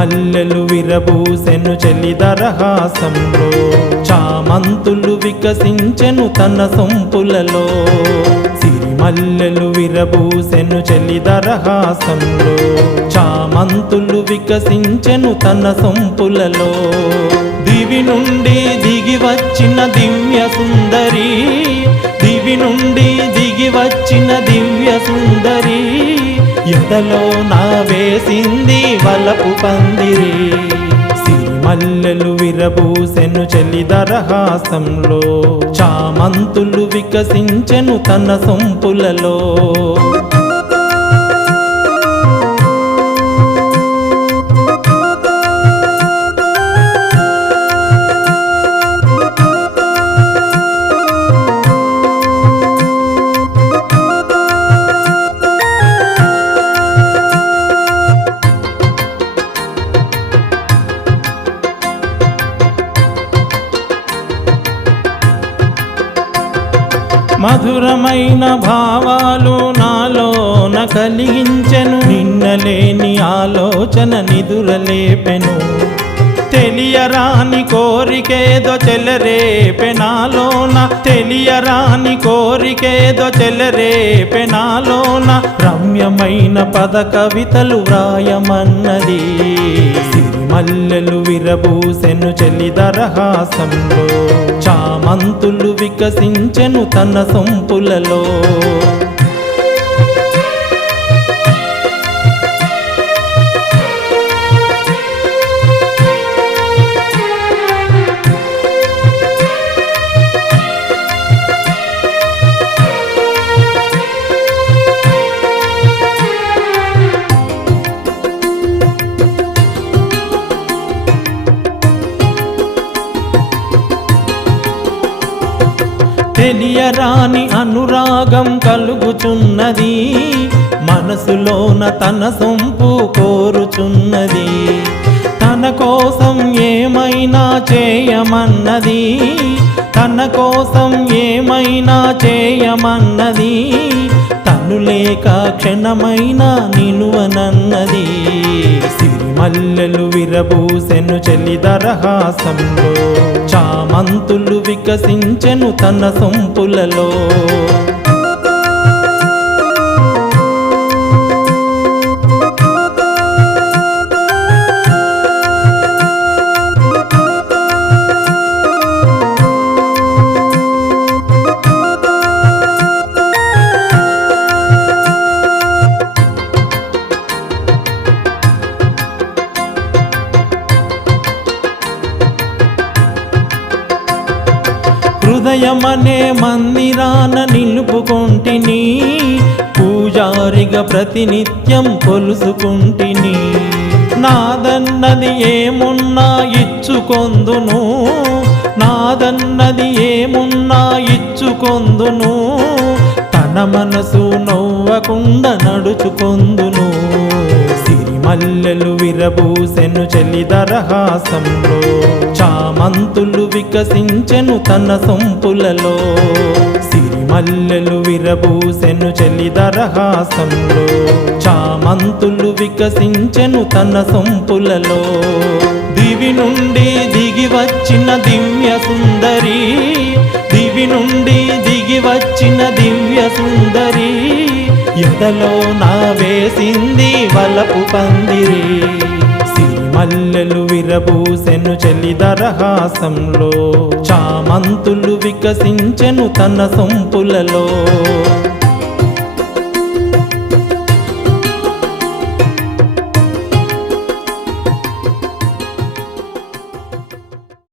సిరిమల్లెలు విరబూసెను చెలిదరహాసంలో చామంతులు వికసించెను తన సొంపులలో. సిరిమల్లెలు విరబూసెను చెలిదరహాసంలో చామంతులు వికసించెను తన సొంపులలో. దివి నుండి దిగి వచ్చిన దివ్య సుందరి దివి నుండి దిగి వచ్చిన దివ్య సుందరి. ఎదలో నా వేసింది వలపు పందిరి. మల్లెలు విరబూసెను చెలిదరహాసంలో చామంతులు వికసించెను తన సొంపులలో. మధురమైన భావాలు నాలోన కలిగించెను. నిన్నలేని ఆలోచన నిదురలేపెను. తెలియరాని కోరికేదో చెలరేపెనాలోన తెలియరాని కోరికేదో చెలరేపెనాలోన రమ్యమైన పద కవితలు వ్రాయమన్నది. మల్లెలు విరబూసెను చెలిదరహాసంలో. అంతులు వికసించెను తన సొంపులలో. తెలియరాని అనురాగం కలుగుచున్నది మనసులోన తన సొంపు కోరుచున్నది. తన కోసం ఏమైనా చేయమన్నది. తన కోసం ఏమైనా చేయమన్నది. తను లేక క్షణమైన నిలువనన్నది. సిరిమల్లెలు విరబూసెను చెలిదరహాసంలో. చామంతులు వికసించెను తన సొంపులలో. హృదయమనే మందిరాన నిలుపుకొంటిని పూజారిగా ప్రతినిత్యం కొలుసుకుంటిని. నాదన్నది ఏమున్నా ఇచ్చుకొందును నాదన్నది ఏమున్నా ఇచ్చుకొందును తన మనసు నవ్వకుండా నడుచుకొందును. సిరిమల్లెలు విరబూసెను చెలిదరహాసంలో. మంతులు వికసించెను తన సొంపులలో. సిరిమల్లెలు విరబూసెను చెలిదరహాసంలో చామంతులు వికసించెను తన సొంపులలో. దివి నుండి దిగి వచ్చిన దివ్య సుందరి. దివి నుండి దిగి వచ్చిన దివ్య సుందరి. ఎదలో నా వేసింది వలపు పందిరి. సిరిమల్లెలు విరబూసెను చలిదరహాసంలో చామంతులు వికసించెను తన సొంపులలో.